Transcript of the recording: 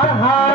Aha.